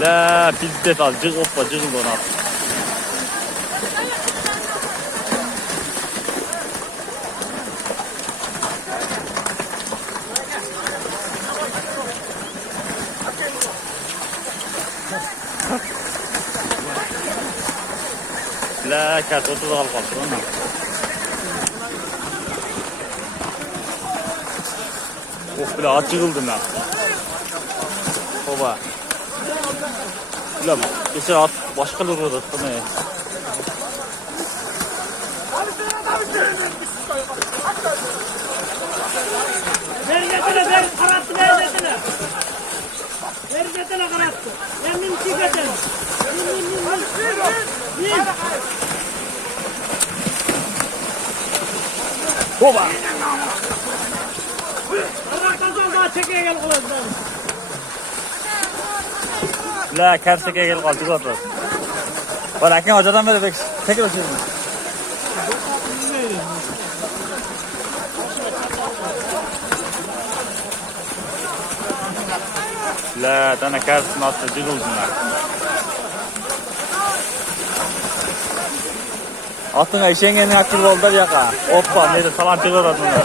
La pizdet al. Cık hoppa cıkıldı ona. La kat oturdu al kalktı ona. Of bile at cıkıldım ya. Baba. Ulan geçen at başkaları uğrattı ne? Vergetene ver karattı vergetene. Vergetene karattı. Emin tiketene. Bin. Baba. Karattı daha çekeye gel kulağından. La kerseke gel kaldı zaten. Bana akın hocadan beri tekrar şey. La tane kersin attı cıgıldınlar. Atın eşeğin akıllı oldu yaka. Hoppa neydi falan cıgıl adına.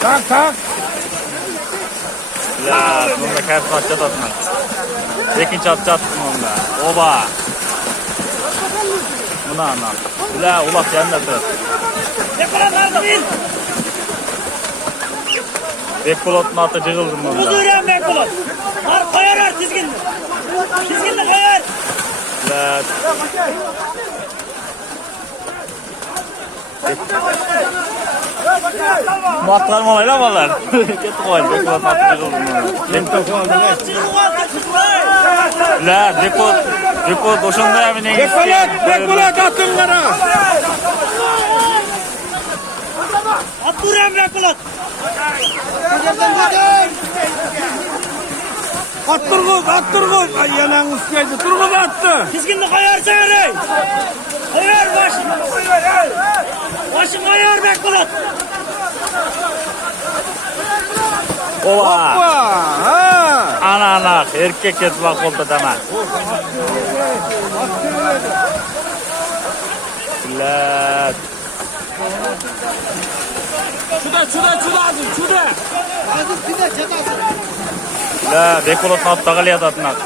Tak tak. La sonunda kersin atacağız atına. İkinci atacağız onunla. Oba. Buna anam. La ulak yanladı. Yakalanlar bin. Bekkolotun atı cıgıldım onunla. Kuzuran Bekkolot. Koyar tizginli. Tizginli koyar. La. Matlar malayla malar. Git koy. Bekkolotun atı cıgıldım onunla. La Bekkolot doşunda ya beni. Bekkolat atınlara. Abdurrahim Bekkolot. Attırgız. Ay yanağınız geldi. Turguz attı. Tizginli koyar çevirey. Koyar başın. Başın koyar Bekkolot. Oba. Ha. Ana erkek et bak oldu tamam. La. Çuda. La Bekkolot not tağılyat atnak.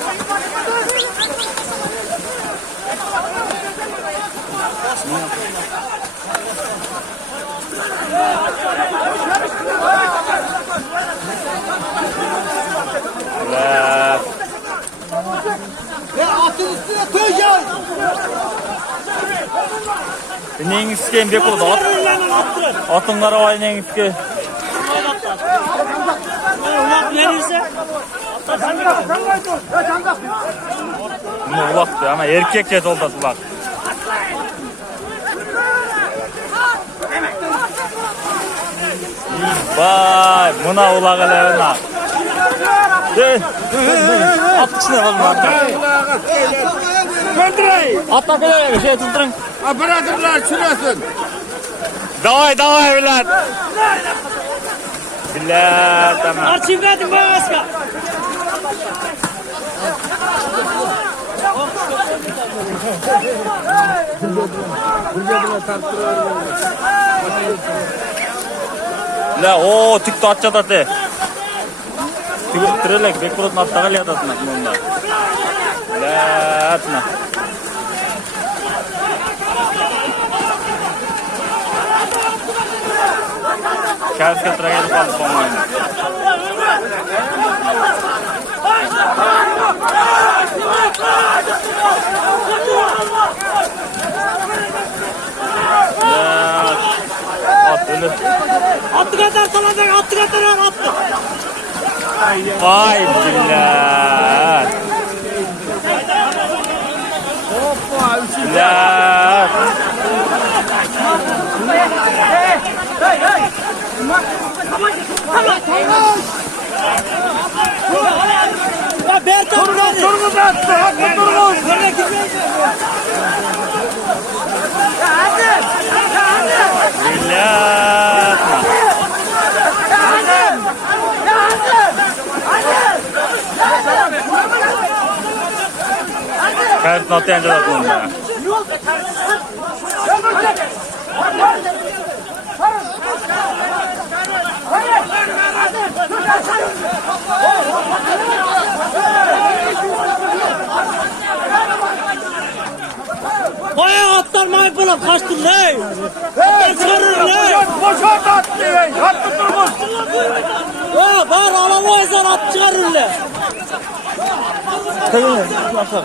La. Atın üstüne koyacağız. Neyin iskeyim Bekkolot at. Atımlara vay neyin iskey. Ulak verirse. Bunu ulak diyor ama erkek et oldu bak. Vay buna ulak ele ona. At içine var mı? Göndürey. Atla böyle şey tutturun. Aparatırlar şurasın. Davay evlat. Billah tamam. Arçivladın bana aska. La o tikto atacağız atı. Tırelek Bekkolot'un attağı lihat atmak bunda. La atma. Kerske tıra gelip aldı pamayını. At ölür. Attı kadar salacak, attı kadar attı. Vay billah. Hoppa. Billah. Ya Bertan Turguz attı. Hakkı Turguz. Billah. Hayır, not yanca da bunda. Bayağı atlar maypılam kaçtın ne? Atlar çıkarır ne? Boşalt at diye. Hattı durmuş. Ya var alamayızlar at çıkarır ne? Tekrar. Aşağı.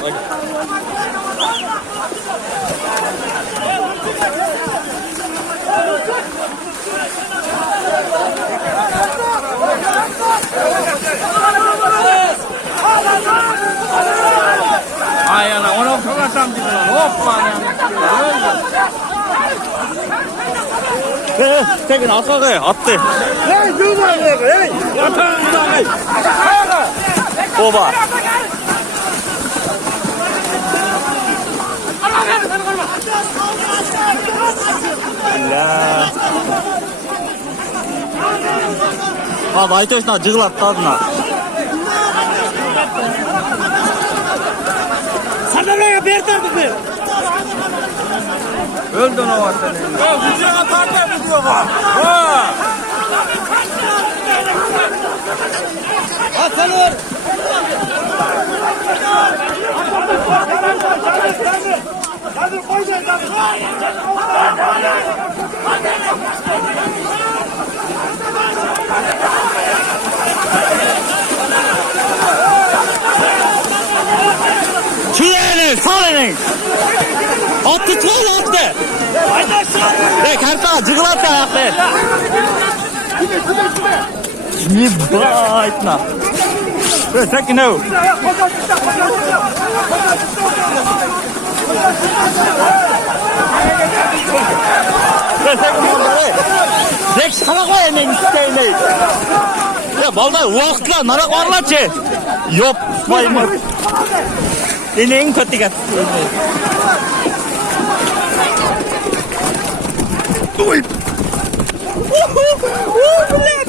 Ayağına onu fırlatsam gibi lan. Hoppa Tekin aşağıya attı. Hey güzel hey. Yatağın hey. Oba. La. Ha, aytıyorsun jığılattı adına. Sana ne ya bir tarafı bir. Öldün o vatanı. Ya güzel atar da mı diyor ha? Ha. Atılır. Hadi koy sen. Çiğneyin, salinin. Attı çıkar attı. Karta jığılattı ayakta. Ne baytna. Tekin ne? Dek sana koyayım isteyini. Ya balda uakla narak varlar ki. Yok bayma. Ini en ketika. Uy. Bener.